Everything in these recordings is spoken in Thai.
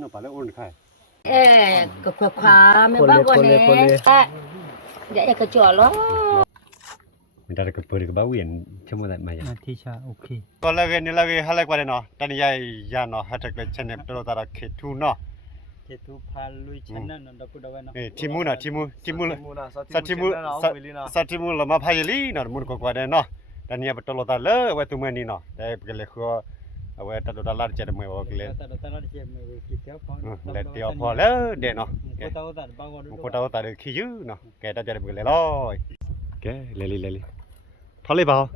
nó phải là ổn khai ก็ความไม่บ้างกว่านี้อย่าก็จ่อล้อ mình ta được cái bao biển cho mọi người màyที่ชาโอเค còn là cái hai qua đây nó tani ya nó hai cái chân đẹp đó ta cái thu nó เจตุพาลุยฉันนั่นดอกกุดเอาไว้เนาะ timu na timu sa timu là mà phải lý nó muốn qua đây nó tani ya betul ta le wa tu meni nó đây cái lệ kho wa ta do la che me wa cái lệ แต่ตอนนั้นเจ็บมือคิดเที่ยวพอ lệ tiêu pho le để nó กูเต้าแต่บ้างก็ดู cô tao ta được khi chứ nó cái ta che được cái lệ rồi cái lệ tháo lấy vào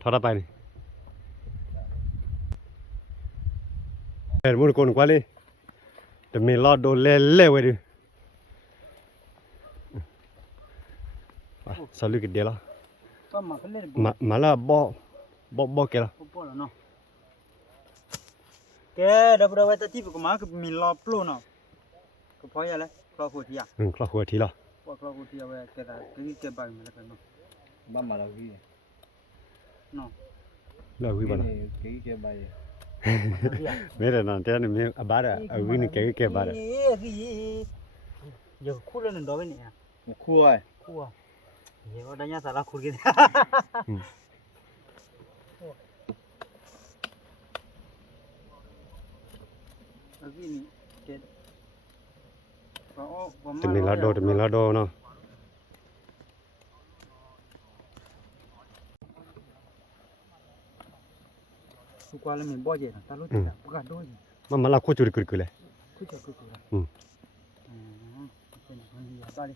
tháo ra bay này muốn con qua đi để mình lo đồ lê vậy đi sao lưu cái đĩa đó ก็มาเล่น mà là bo kia là ปุ๊บแล้วเนาะแกดับไว้แต่ที่กูมาคือมีรอปลุเนาะก็พออย่างไรรอหัวที่อ่ะ ครอบครัวทีละ ว่ารอหัวที่เอาไว้แกได้แกบ้านมาแล้วกันเนาะ บ้านมาเราพี่ เนาะ là quý bà cái bài mấy đứa nó thế này mình bà đã ở quý này cái bà đã เดี๋ยวคู่เล่นดอกนี่อ่ะ một khu rồi คู่อ่ะเดี๋ยวได้ยังสาระคู่กันนี่เจ็ด tụi mình là đồ nó สุกว่าแล้วมันบ่เย็นตาลุติอ่ะบ่กล้าด้วย mà là cô chú được cười คือจะคือเป็นคนดีตาดิ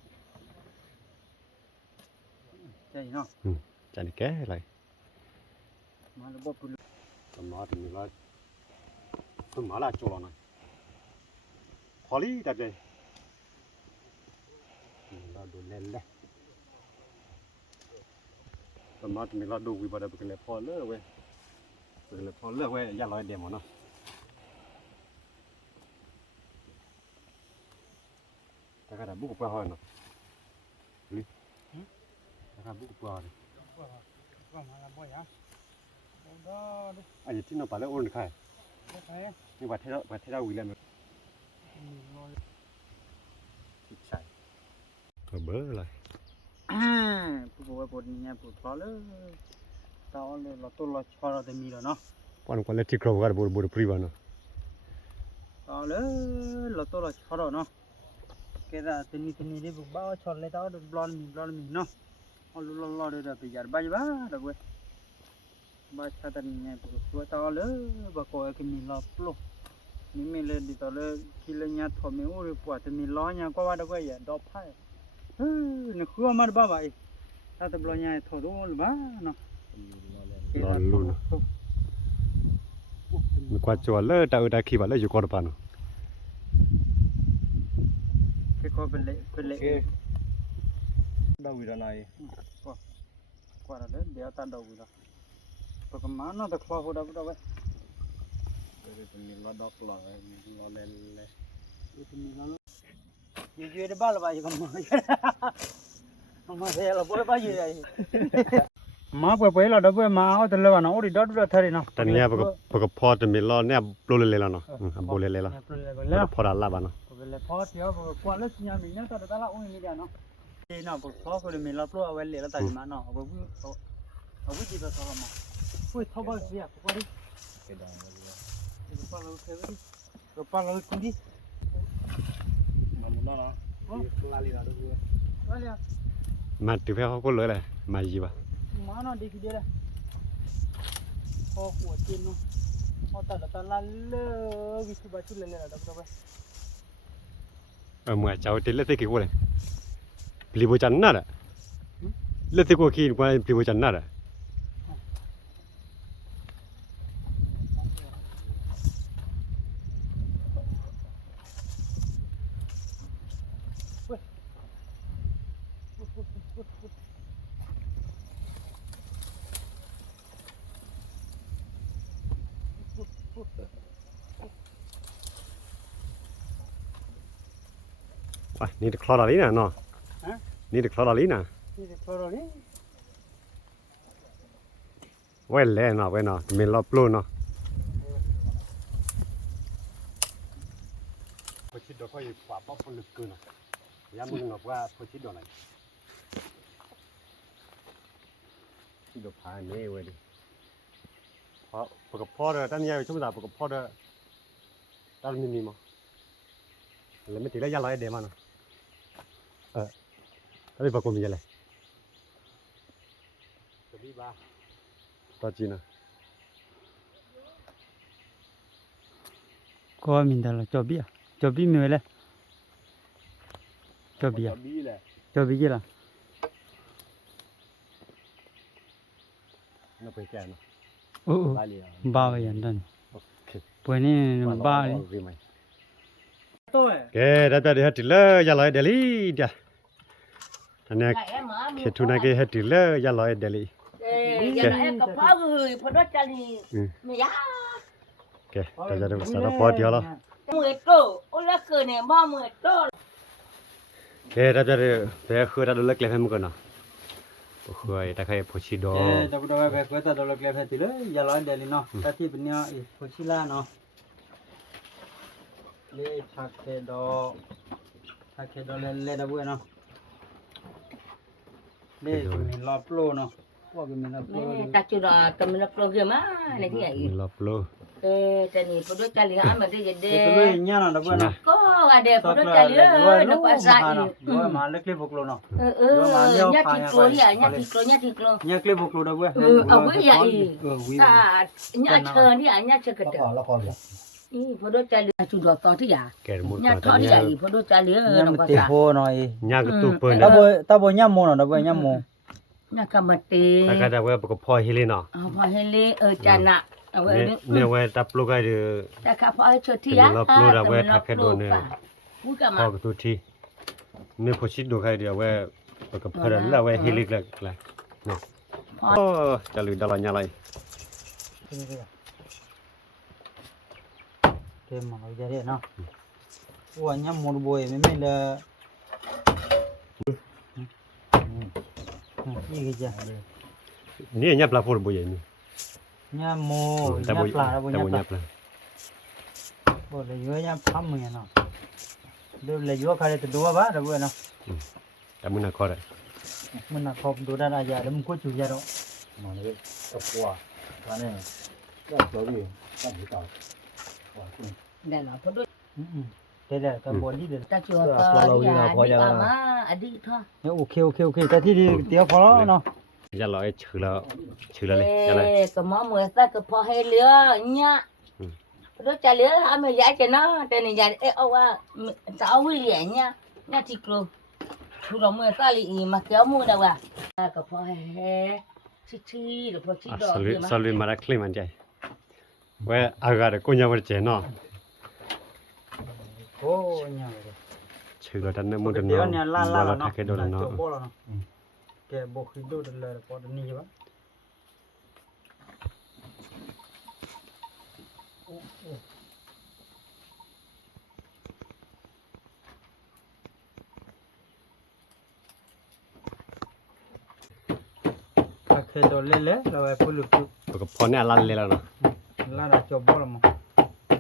ใจเนาะ chả được cái này มาแล้วบ่ปุ๊บ tụi nó là chỗ này khó lý thật đây là đồ lên đây tụi mình là đồ quý bà đã bị cái phò lỡ vậy cái phò lỡ vậy ya nói điểm nó ta cái đã bút qua hồi nó đi ta cái bút qua đi ก็มาแล้วบ่ยะบ่ anh chỉ nó phải là ổn khai ไป nhưng mà thế đâu quý lên chạy bớ lại ผู้บ่ปวดนี่ปวดคอเลยตาเลยเราตัวเราชอเราจะมีแล้วเนาะ quan là tikro gar bor priva no ตาเลยเราตัวเราชอเราเนาะแกจะตนี่ได้บุกบ้าชอเลยตาบลอนมีเนาะเอาลอเด้อไปยาบ้าบ้าดอกเว้ยบ้าชาตันนี่ปวดตัวตาเลยบ่ก็ก็มีรอปลุนี่มีเลยดิตาเลยคิเลญาทอมีโอ้ยปวดจะมีล้อญาก็ว่าดอกเว้ยอย่าดอกไผ่นี่คือว่ามันบ้าไปถ้าตะบลญาทอรู้หรือบ้าเนาะ lon luôn mình qua chùa lỡ đã khi vào lỡอยู่ก่อนป่ะเนาะ cái coi bên lệ đâu vì này qua là đấy để ta đầu rồi còn cái má nó được khoa hồ đâu vậy mình lo đọc lo lên như thế bao là bao nhiêu không mà thế là bao nhiêu vậy má bữa là đâu bữa má từ lâu nó đi đó thay nó ตอนนี้พอพอจะมีล้อเนี่ยโปรเลยแล้วเนาะโปรเลยแล้วพอได้ละบ้าเนาะ เลยพอเที่ยวqua lúc nhà mình nhá ta là ôi mình nó thì nóพอก็เลยmìnhรับรู้เอาไว้เลยแล้วแต่มาเนาะเอาวิธีการทำมาui thâu bao nhiêu qua đi cái đó qua lâu thế đi rồi qua lâu cũng đi mà muốn nó la li là được rồi qua liền มาถือแพ้เขาก็เลยเลยมาจีบะ má nó đi kia đây kho của trên nó họ ta la lơ cái thứ ba chút lên là đâu vậy เมื่อเจ้าติดเลือดกี่กูเลยปลีโบจันน่ะเลือดกูขี้กว่าปลีโบจันน่ะ นี่เด็กคลอดอะไรน่ะเนาะนี่เด็กคลอดอะไรน่ะ นี่เด็กคลอดอะไร ไว้แล้วเนาะไว้เนาะมีรอบปลูเนาะ พอชิดดอกก็อยู่ขวาป๊อปคนลึกเกินย้ำมึงบอกว่าพอชิดดอกอะไรชิดดอกพายไม่เว้ยดิเพราะปกพ่อเด้อตั้งยังชั่วโมงปกพ่อเด้อตั้งมีมั้งแล้วไม่ติดแล้วยังไรเดี๋ยวมันก็เลยปกมีอะไรตัวจีน ก็มีแต่ละจอบบี้จอบบี้มีอะไรจอบบี้จอบบี้กี่ละ น่าไปแก่เนาะ โอ้บ้าไปยันดันปุ่นนี่บ้าเลย แกได้แต่เดี๋ยวติดเลยยังไรเดี๋ยวนี้เดี๋ยวอันนี้เขตทุนายแกเฮ็ดติดเลยยังไรเดี๋ยวนี้ giờ em có phá người phá đó cha đi mày giá โอเคแต่จะได้ภาษาพอเดียวแล้ว 10 tô ôi lá cờ này 30 tô โอเคแต่จะได้คือได้ดูเล็กๆให้มึงก่อนเนาะคือไอ้ตะไคร้พอชิดอ ดับไปก็ตัดดอกเล็กๆทีเลยอย่าร้อนเดี๋ยวนี้เนาะแต่ที่เป็นเนี่ยโคชิล่าเนาะเล่ทักเคดเล่ดับเบิ้ลเนาะเล่มีลอปโลเนาะพวกมีลอปโล ta chưa đó tầm lập lô kia mà này thế มี này รอบโล cái này phá đó cha đi hả mà đây giờ เด็กก็เลยเนี่ยเนาะดับเบิ้ลเนาะ có à đẹp phá đó cha đi nó quá sai ด้วยมาเล็กๆพวกโลเนาะ nhát thịt lô đi à nhát thịt lô เนี่ยเล็กๆพวกโลดับเบิ้ล ở với vậy วิ à nhát chờ đi à nhát chờ cái đó phá đó cha đi chủ đó to thế à แกมุด nhát ก่ thọ อน đi เนี่ย à phá đó cha đi เนี่ย nó มัน quá ตี sai โพหน่อย ย่างกระตุกเปิ้ล ตา นะ บ่ย่ำโมเนาะดับเบิ้ลย่ำโม nhát cầm mặt tê แต่ก็ได้เว้ยปกพ่อเฮลิเนาะ พอให้เละจานะเอาไว้ เนี่ยเว้ยตับลูกไอ้เด้อ แต่ข้าพอให้ชดที่อ่ะพ่อ ก็ตัวที่เนี่ยพอชิดดูใครเดียวเว้ยปกพ่อแล้วเว้ยเฮลิกแล้วเนาะโอ้จะลืมดาราอะไร เกมมาเยอะเนาะว่าย่ำโมบ่อยไม่เลยนี่ก็จะ นี่เนี่ยปลาฟูบ่ใหญ่นี่ ย่ำโม แต่ ย่ำ บ่ ปลาแล้วบ่ แต่บ่ ย่ำป เนี่ย ลา ปลา บ่เลยเยอะย่ำพัมเหมือนเนาะเดี๋ยวเลยเยอะใครจะดูว่าบ้าเดี๋ยวเนาะ แต่มึงน่ะขอได้ มันน่ะขอบดูได้อะไรแล้วมึงก็จู่ยาดอก มาเลยตะกัวมาเนี่ยก็ตัวดีก็ถือต่อว่าคุณ เดี๋ยวเราพอด้วย เดี๋ยวก็บ่ดีเดี๋ยว ตาชัวก็อย่าดีมาอดีตท่อ โอเคแต่ที่เดี๋ยวพอแล้วเนาะ อย่ารอให้ชื่อแล้วเลยจะเลย ก็มอมือซะก็พอให้เหลือเนี่ยพอด้วยจะเหลือหาไม่ย้ายจะเนาะแต่นี่ย้ายเอาว่าจะเอาไว้เหรียญเนี่ยที่กลัวทุเรามือซะลีมาเกี่ยวมือได้ว่าก็พอให้ชี้หรือพอชี้ดอก สลุยมารักคลิมันใจเว้ยอากาศกูยังไม่เจอเนาะ โอ้ย ชื่อเราดันมุด เดี๋ เนาะ ยวเนี่ยล่า เรา เนาะ ทักให้โดนเนาะ บ่แล้วเนาะแกบ่คิดดูเลยพอนี่ใช่ปะเคยโดนเล่นเลยเราไปพูดลึก ปกพ่อเนี่ยลั่นเลยแล้วเนาะ ล่าดาจบบ่แล้วมั้ง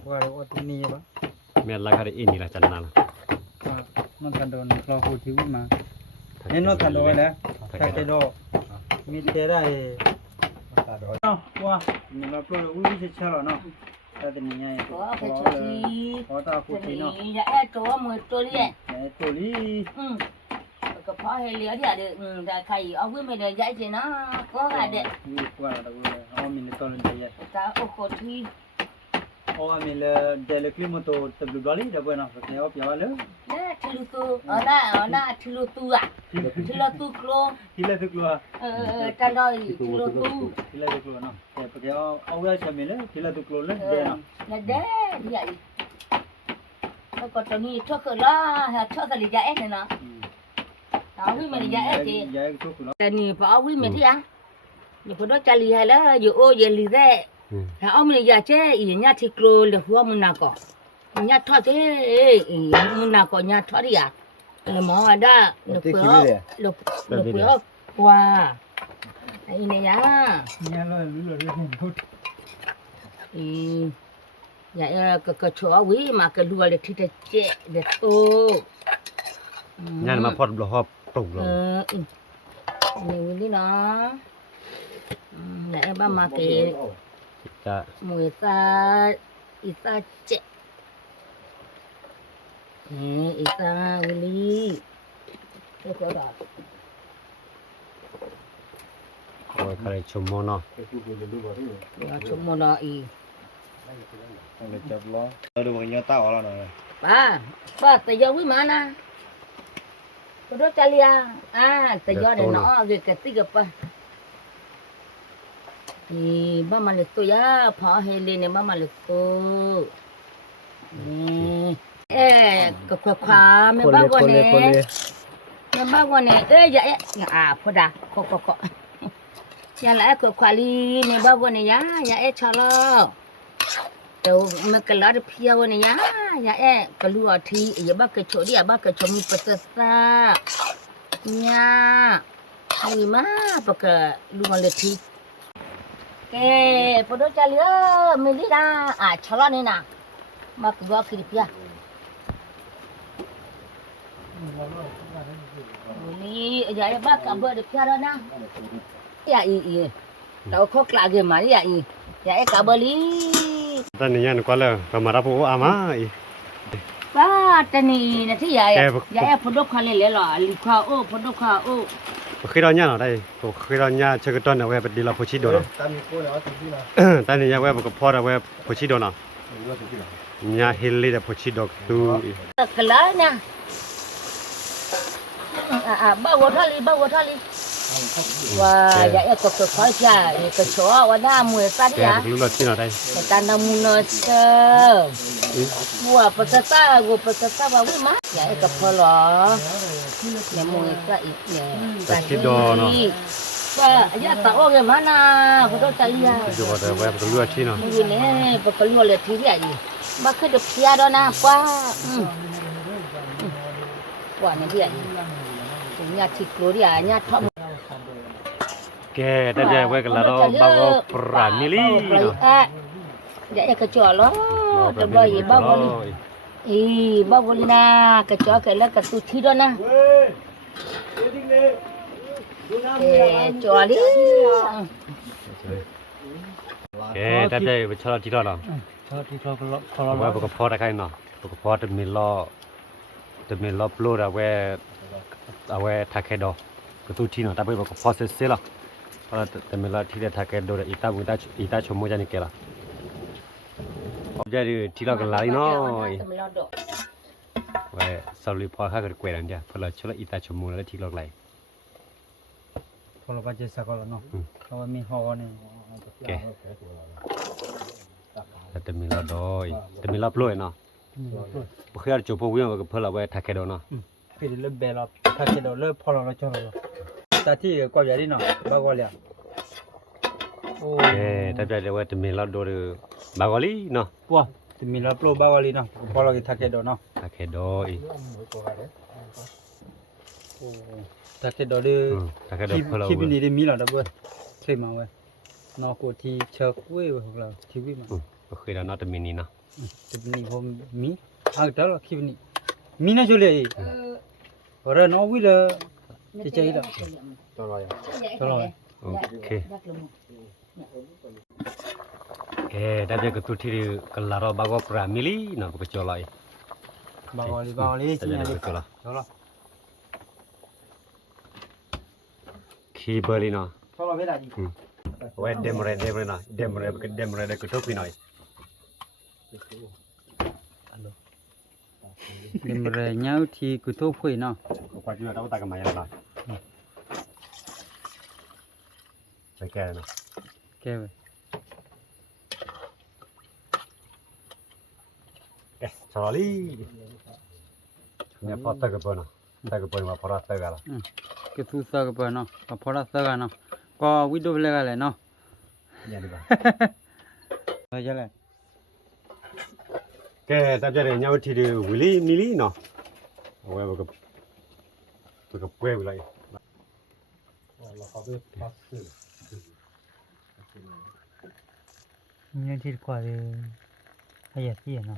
ว่าเราอดนี่ใช่ปะ แม่ลักอะไรอินนี่ละจันนาละ นอกกันโดนเราพูดชีวิตมาเนี่ยนอกกันโดนแล้วถ้าเคยโดนมีเจได้เนาะว่านี่เราพูดอุ้ยเฉยๆเนาะแต่เป็นยังไง ก็ไปชี้ พอตาพูดทีเนาะ อย่าแอบตัวมือตัวนี้ ตัวนี้ ก็พอให้เหลือเดี๋ยวแต่ใครเอาไว้ไม่ได้ย้ายสินะก็หาเด็ด นี่กว่าเราเอามีตัวนึงไปยัย แต่โอ้โหที่ เอามีเลยเดลิคลิมตัวตบลูบอลลี่เดี๋ยวไปนะเพราะเอาเปียวเลย เนี่ยทิลุตูเอาหน้าทิลุตูอ่ะทิลุตูโคร ที่เล่นทุกลัว จันดอยทิลุตู ที่เล่นทุกลัวเนาะแต่เพราะเอาไว้ใช้มีเลยที่เล่นทุกลัวเลยเดี๋ยวเนาะ เนี่ยเด้ใหญ่แล้วก็ตอนนี้ทั่วคือละทั่วคือใหญ่เนี่ยนะเอาไว้ไม่ได้ใหญ่จี ใหญ่ทุกลัว แต่นี่พอเอาไว้ไม่ที่อ่ะนี่พอได้จะลีให้แล้วอยู่โอ้ยลีได้ถ้าเอาไม่ได้ใหญ่เจ๊อีเนี่ยที่โครเลยหัวมันน่ะก็เนี่ยทอดเจ๊มันน่ะก็เนี่ยทอดดิอ่ะเลยมองว่าได้ลูกเปลือกลูกเปลือกว้าไอ้เนี่ย เนี่ยเลยรู้เลยพูด อี ya ke cho wi ma ke lu le thi te che de to ญาณมาพอดบลฮอบปรุงลง ni wi na ya ba ma ke จะ mu isa che isa wi ko da โอ้ยใครชมโมเนาะ ya chumo na i เลยจับล้อเราดูว่าเงี้ยต้าอะไรหน่อย ba te yo wi mana ko do chalia te yo de no ge ke ti ge pa ba ma le to ya pha he le ne ba ma le to ko kwa me ba go ne me ba go ne ya pho da ko ya la ko kwa li ne ba go ne ya cha lo đâu mà cái lá được phiêu này nhá cái lúa thì giờ bác cái chỗ đi à bác cái chỗ mi bớt sa nha gì mà bác cái lúa lên thì cái phụ nữ cha lứa mình đi ra chả lo này nè mà cái gói kia pia đi giờ bác cả bữa được pia đó nè ya đâu khó lạ gì mà ya cả bữa đi ตอนนี้ญาณก็เลยก็มารับผู้อามาอี ba tani na thi ya photo khale le la li kha o photo kha o คือเราญาณเราได้คือเราญาณเชิงต้นเอาไว้ไปดีเราผู้ชิดโดน ตามมีกูแล้วถึงที่ละ ตอนนี้ญาณไว้ก็พอเอาไว้ผู้ชิดโดนเนาะญาณเฮลิได้ผู้ชิดดอกตู kala na ba wo thali wa ya ko kha cha ko cho wa na mu sa แก ya รู้เราที่เราได้ ta na mu no sa wa patata wa wi ma ya ko pholo ne mu sa i ne แต่ชิดโดเนาะ ba ya ta o ge mana photo cha ya อยู่ก็ได้ไว้ก็รู้ที่เนาะ Mui nè, bà có lúa là thứ gì vậy? Bà cứ được chia đó nè, qua. Quả này vậy. Nhà thịt lúa đi à, nhà thọ. แกได้ใจไว้กันแล้วบางก็ปราณมิลีเนาะ Dạ cái chó đó, cái bơi bao gồm bao gồm nè, cái chó cái là cái tụt thịt đó nè. Cái chó đi. แกได้ใจไปชอบที่เราเนาะ ชอบที่ชอบพอ ไว้ก็พอได้ใครเนาะก็พอจะมีล้อปลูดเอาไว้ทักแค่ดอกก็ตู้ที่เนาะแต่ไปก็พอเสร็จแล้วพอแต่มีล้อที่ได้ทักแค่ดอกอีตาชมโมจันนี่แกละจะที่เรากันหลายเนาะไว้สรุปพอข้าก็เกวยนั่นเดียวพอเราช่วยอีตาชมโมแล้วที่เราไหล พอเราก็จะสักแล้วเนาะเพราะว่ามีฮอเนี่ย แกแต่มีล้อดอยแต่มีล้อปลูดเนาะเพื่อจูบพวกวิ่งก็เพื่อเราไว้ทักแค่ดอกเนาะ คือเริ่มเบลล์ถ้าเกิดเราเริ่มพอเราชอบเราแต่ที่ก็อย่างนี้เนาะบ้ากว่าเลยโอ้ แต่ใจเลยว่าจะมีล้อดูบางกอลีเนาะ ว้าจะมีเราโปรบ้ากว่าเลยเนาะพอเราถ้าเกิดเนาะ ทักแค่ดอย โอ้ถ้าเกิดเราได้ ทักแค่ดอกเพื่อเรา คลิปนี้ได้มีเราดับเบิ้ลเคยมาเว้ยนอกที่เชิกเว้ยของเราทีวีมา ก็คือเราน่าจะมีนี่เนาะ คลิปนี้ผมมีเดี๋ยวคลิปนี้มีนะช่วยเลยพอเราน้องวิเลยจะใจละ ตัวอะไร โอเคได้เจอกับตัวที่กันลารอบางก็ปรามิลีเนาะก็จะลอย บ้ากว่าเลยจริง จะ ๆเลย ก็ละ เอาละ คีเบอร์ลีเนาะ พอเราไม่ได้ เวทเดมเรเนาะเดมเรได้ก็ทุกปีหน่อย เดี๋ยวมันเงี้ยที่กูทุบคุยเนาะ ก็พอจะเราตากันมาอย่างไรไปแก่เนาะ แกเว้ย ชอลี่เนี่ยพอตะกับเปิ้ลเนาะตะกับเปิ้ลมาพอรัตะกันละ ก็ทุบสักไปเนาะก็พอรักสักเนาะก็วิดีโอเล็กอะไรเนาะ เนี่ยดีกว่า ไปจะเลย แกแต่จะเรียนยังที่วิลีมิลีเนาะเอาไว้กับเว้ยเลย เราเขาไปพักซื้อ เงี้ยที่กว่าเลย Hay gì nó.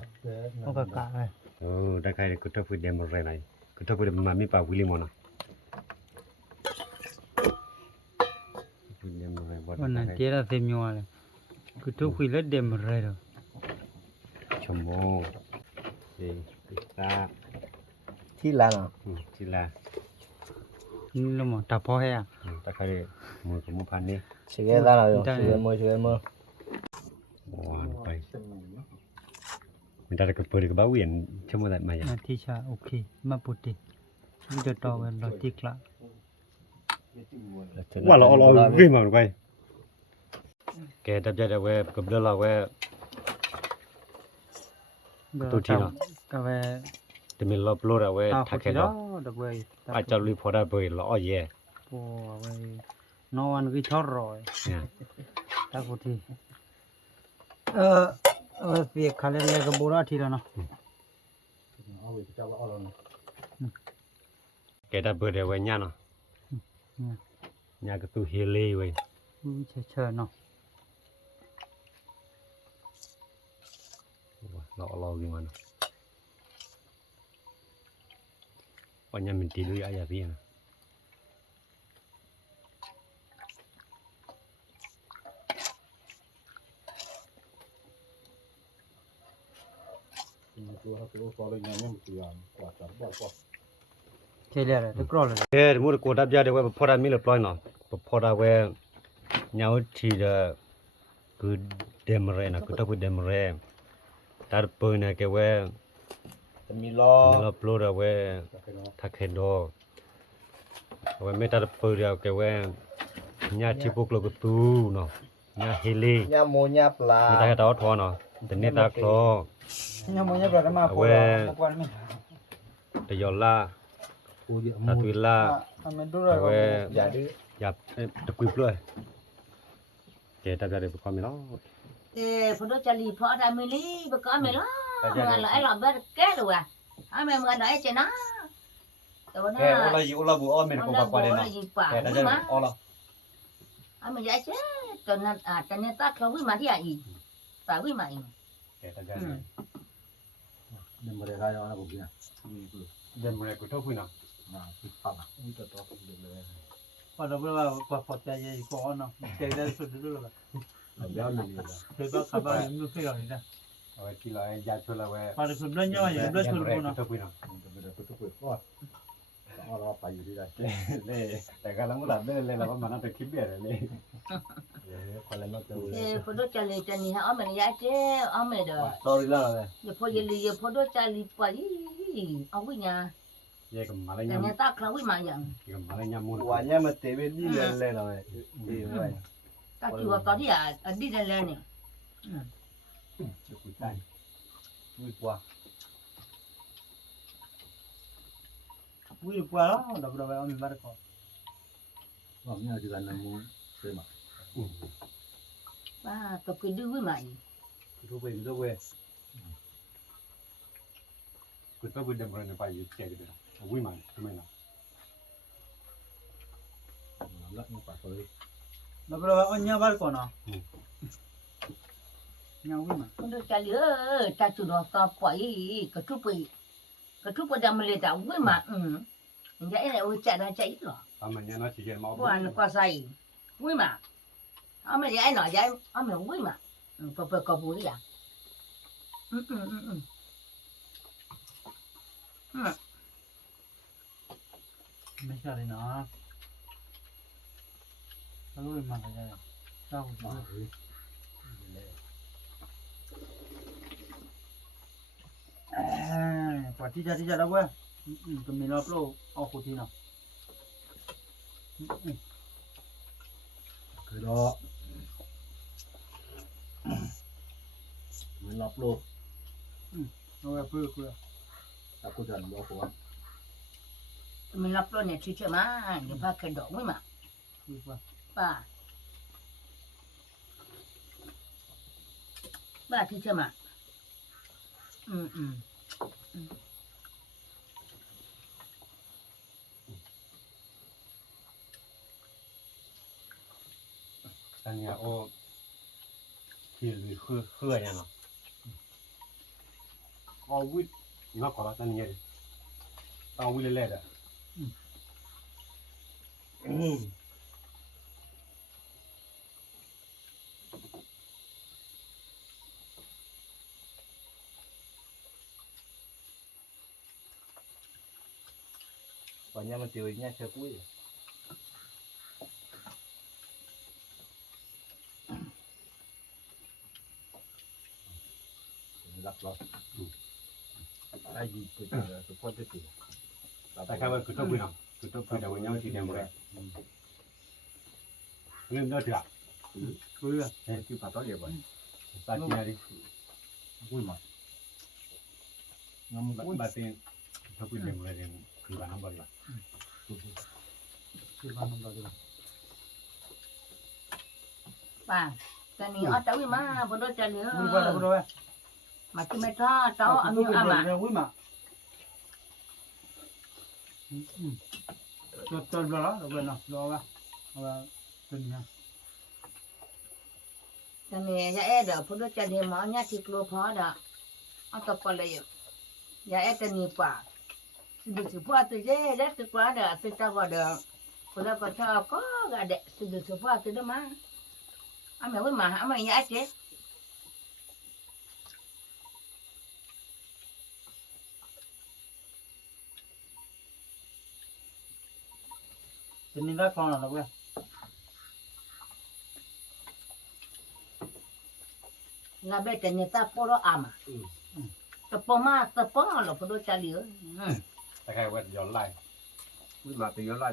Có cả cả này. โอ้ตะไคร้กุตพุดเดมเรไนกุตพุดมามีปาวิลิมอนะพุดเดมเรบ่ Còn này tía là thêm nhiều này. Cứ thuốc quỳ lết đêm rồi rồi. ชั่วโมงสิปิตา ที่ร้านอ่ะ จิลา Nó mà tập ho hay à? ตะไคร้มือกับมือพันนี่ เชื่อร้านเราอยู่เชื่อมือ หวานไปมันจะเปิดกับบ้าเวียนชั่วโมงได้มาอย่าง Là thì cha ok. Mà bụt đi. Bây giờ to gần rồi tiếc lạ. ว่าเราวิ่งมาไปแกดับใจได้เว้กับเรื่องเราเว้ Tôi chỉ là- Cà về แต่มีรอบโลดเอาไว้ tao ทัก có แค่ chỉ ดอ đó được về. อาจจะรีพอร์ตได้เบยล้อแย่ Ồ về. Nó ăn cái chót rồi. เนี่ย Ta có thì. Việc khá lên cái bố đó thì là nó. เอาไปเจ้าว่าเอาแล้วนะ แกได้เบยได้ไว้ย่าเนาะย่าก็ตู้เฮเล่ไว้ Chờ nó. ล้อวิ่งมาเนาะวันนี้มันตีลุยอะไรพี่นะ ตัวเขาตัวฟอลเลยยังไม่ตีอ่ะกว่าจะบ่อยกว่า Thế là được rồi rồi. เฮ้ยมูดกูดับใจได้ไว้พอได้มีเรียบร้อยเนาะพอได้ไว้เหงาทีเดคือเดมเรนะคือถ้าพูดเดมเรตัดปืนนะแกไว้ จะมีล้อ เราปลูกเอาไว้ทักเห็นดอกเอาไว้ไม่ตัดปืนเอาแกไว้ญาติพวกเราก็ตู้เนาะญาเฮเล่ ยาโมยาปลา ไม่ได้ให้ตาทอเนาะแต่เนี่ยตาคลอ Nhưng mà nhớ là mà À, quê. phụ quan mình. แต่ยอล่า ปูเยอะ ตาตุยล่า Mình đúng เอา rồi. ไว้ อย่าดื้อ อย่าตะกุยเปลือยแกตัดได้เป็นความไม่รอด Ê, phụ nữ cha lì phó ra mì lý, bà con mì lo. Mà lại làm bớt kết rồi à. Ai mày mà nói chuyện nó. Rồi แกเอาอะไรอยู่เราบุอ้อมเป็นของปากกว่าเด่น nó เนาะ gì แก quả ได้ quý mà. อ๋อเหรอ Ai mày dạy chứ. Cho nên ta không quý mà thì à gì. Bà quý mà. แกตัดได้ เดินมาได้แล้วนะผมเนี่ย เดินมาเลยกูเท่าคุยเนาะ น่าติดปั๊บอ่ะนี่ตัวเดินเลย Còn đâu là quả trái gì có nó. Cái đó sụt được rồi. เดี๋ยวเลย Thế bác các bạn như thế rồi nè. เอาไว้ที่เรายาชนเราไว้ Mà được nó nhỏ vậy, nó sụt luôn nó. เท่าคุยเนาะ เดี๋ยวตัวตัวก็เอาเราไปอยู่ที่ใด เล่แต่ก็ลังหลับได้เลยเราก็มานั่งแต่คลิปเบียดเลย คนละนอกจาก Ê, phụ nữ cha lì cho nên ông mày dạy chứ. Ông mày được. ตอรี่แล้วเลย Giờ phụ nữ lì, phụ nữ cha lì quả gì. Ông quý nhà. แยกกับมาแล้ว Cho ยำ nên ta không quý mà nhận. กับมาแล้วยำมูน วันนี้มาเตะไปนี่เลยหน่อยดีเลย Ta chùa có đi à, đi lên lên nè. จะคุยได้ ดีกว่า Ui được quá đó, đâu đâu ông mình bắt được có. รอบนี้จะกันน้ำมูเต็มอ่ะ Ba, tôi cứ đưa với mày. ทุกเวรทุกเวรกูต้องไปเดินบริเวณไปอยู่แก่กันเลยวิ่งมาทำไมล่ะ แล้วนี่ปากเลย Đâu đâu ông nhau bắt có nó. Nhau với mà. Con đưa cha lì ơi, cha chủ đó to quậy, cái chút bì đâm lên tao với mà, vậy này ôi chạy ra chạy rồi, ทำมันเนี่ยน่าจะเย็นมาก qua ăn qua say, với mà, ông mày vậy nói vậy, ông mày với mà, phải có vui à, Mấy sao thì nó. Sao rồi mà cái này. Sao rồi. Quả tí ra đâu quá. Tụi mình lọp lô, ao khổ tí nào. คือรอมันรอบโลก Nó là vừa vừa. ตากูจะบอกว่า mình lọc luôn này chứ chứ mà, để phải cái độ với mà, Vừa vừa. ba chứ chứ mà, อันนี้โอ้ที่หรือคือเนี่ยเนาะ all with nó có là như tao with lên đấy và nhà mình tiêu nhà chơi cuối lắc lắc ai gì cái phốt cái gì tại sao cứ tôi nào cứ tôi phải đầu nhau thì đẹp rồi nên nó chưa Vui à? cái phải tốt đẹp vậy ta chia đi vui mà ngâm vui bà tiền tôi quyết định là cứ bán không bao giờ Thì bạn không được. bà cái này ở đâu mà bữa đó chơi nữa Vui quá rồi. mà chứ mày cho ăn nhiều ăn mà Vui mà. Cho đó rồi bên nào, lo ba. Và tình nha. cái này ya đỡ bữa đó chơi thì mà nhát thịt lô phở đó ở tập qua đây ya cái này bà sudah semua tu je dah tu ada tu tahu ada kalau kau tahu kau ada sudah semua tu dah mah ame we mah ame ya je Tình ra con là đâu la bete ni ta poro ama tepoma tepong lo podo cali tại sao vậy giòn lại vui mà tiêu la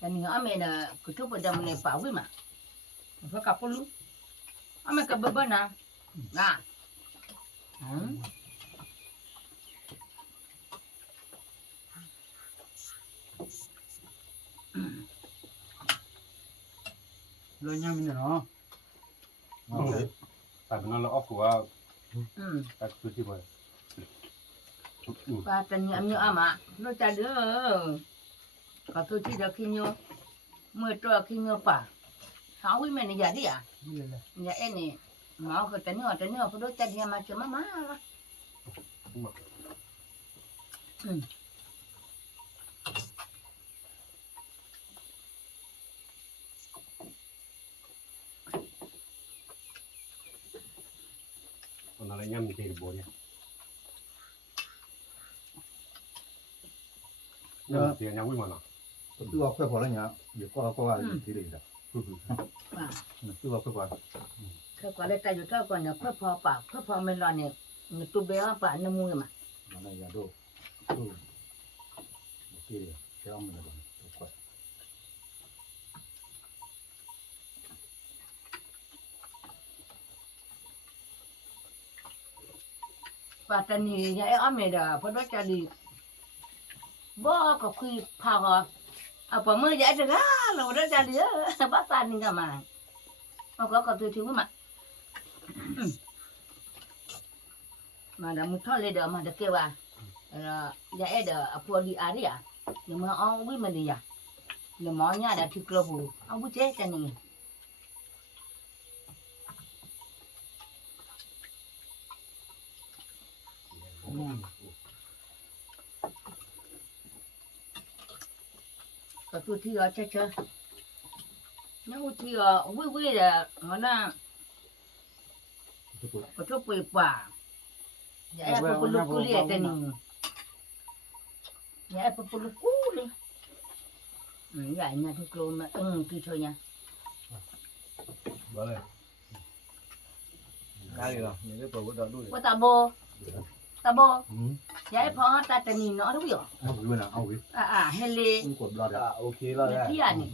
dan ni ame na kutu pada mene pa we ma fa kapulu ame ka babana na Lo nha mình nó. tại vì nó là off của các thứ gì vậy pa tan ni ame ama no cha de ka tu chi da kinyo mo to kinyo pa ha we mene ya dia ya ene ma ko tan ni podo cha dia ma chama ma nó lại nhâm thì bố đi nhâm thì nhau với mà nó cứ vào quay vào là nhá việc qua thì để được cứ vào quay vào เขาก็เลยตายอยู่เท่าก่อนเนี่ยเพื่อพอปากเพื่อพอไม่รอเนี่ยเนี่ยตัวเบี้ยปากน้ำมือมา nó này nhà đô đô ok đi cái ông mình là được quay ปาตานียายอ้อมเนี่ยเด้อพอดจะดีบ่ก็คุยพาก็เอาปมือยายจะกะเราได้จะดีบ้าตานี่ก็มาเอาก็ตัวที่ว่ามาดามุทอเลยเด้อมาเด้อเกว่ายายเด้ออพอดีอาริยาเนี่ยมาเอาวิมันดีอ่ะเนี่ยหมอเนี่ยได้ที่กลัวบูเอาบุเจ๊กันนี่ก็ตัวที่เฉยๆเนี่ยที่วิเด้อมันน่ะก็ทุบไปป่ายายปลุกกุลีแต่นี่ยายปลุกกุลียายเนี่ยทุกโลมาที่ช่วยเนี่ย bữa này ai đi rồi những cái bầu đó đuôi ว่าตาโบยายพอตาแต่นี่เนาะทุกอย่าง เอาไปด้วยนะเอาไป เฮเล ต้องกดรอดอ่ะโอเคแล้ว ที่อันนี้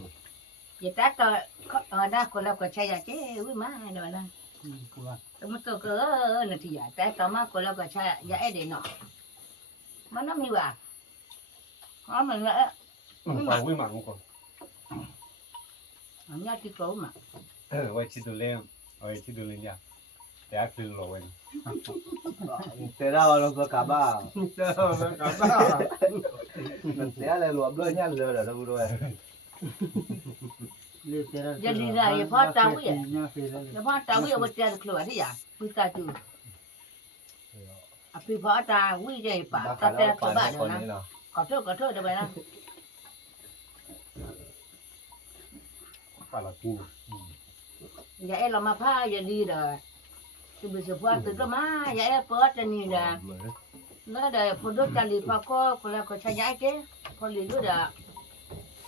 ยายตาต่อได้คนแล้วก็ใช้ยาเจ้วิมาเนาะนะแต่มันตัวก็นาทียาแต่ต่อมาคนแล้วก็ใช้ยาเดเนาะมันน้ำมีว่าอ๋อมันละ vào với mà không còn มันยาที่โกมา vậy chỉ được lên vậy chỉ được lên nha để ác lên rồi thế ra vào nó cả ba mình té lại luộc đôi nhăn rồi là đâu rồi လေတဲရ ရလီလာရဖောတာဝိရ ညာဖေးလေ ရဖောတာဝိရဝတဲခလို့ရရပိကတူအပိဖောတာဝိရပါတတဲပေါ်ပါတော့နော်ကတော့တယ်ပဲလား ပါလာကူ ရအဲ့လမဖာရလီတာသူဘစဖွာတူကမာရအဲ့ပေါ်တနီလာလာတဲ့ဖဒတလီဖာကောကလကချညာကေဖော်လီလို့တာ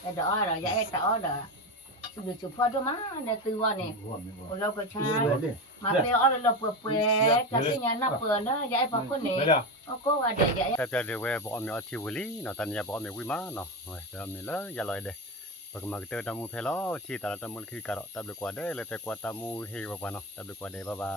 အဲ့တော့ရအဲ့တော့တာသူဘစဖွာတော့မာနဲ့သူဝနဲ့ ဘောမင်းဘော ဘလောကချာ လေလေ มาเปอลปเปตะสิญานะเปนะยายปะคนนี่โอโกว่าเดยาย ပြပြလေးဝဲဘောအမျိုးအချီဝလီနော်တန်ရဘောအမျိုးဝိမာနော်ဟဲ့ဒါမီလာရလိုက်တယ်ပကမကတဲ့တမှုဖဲလို့ချီတာတမှုခိကတော့တပ်လကွာတယ်လေတဲ့ကွာတမှုဟေဝဘာနော်တပ်လကွာတယ်ဘာဘာ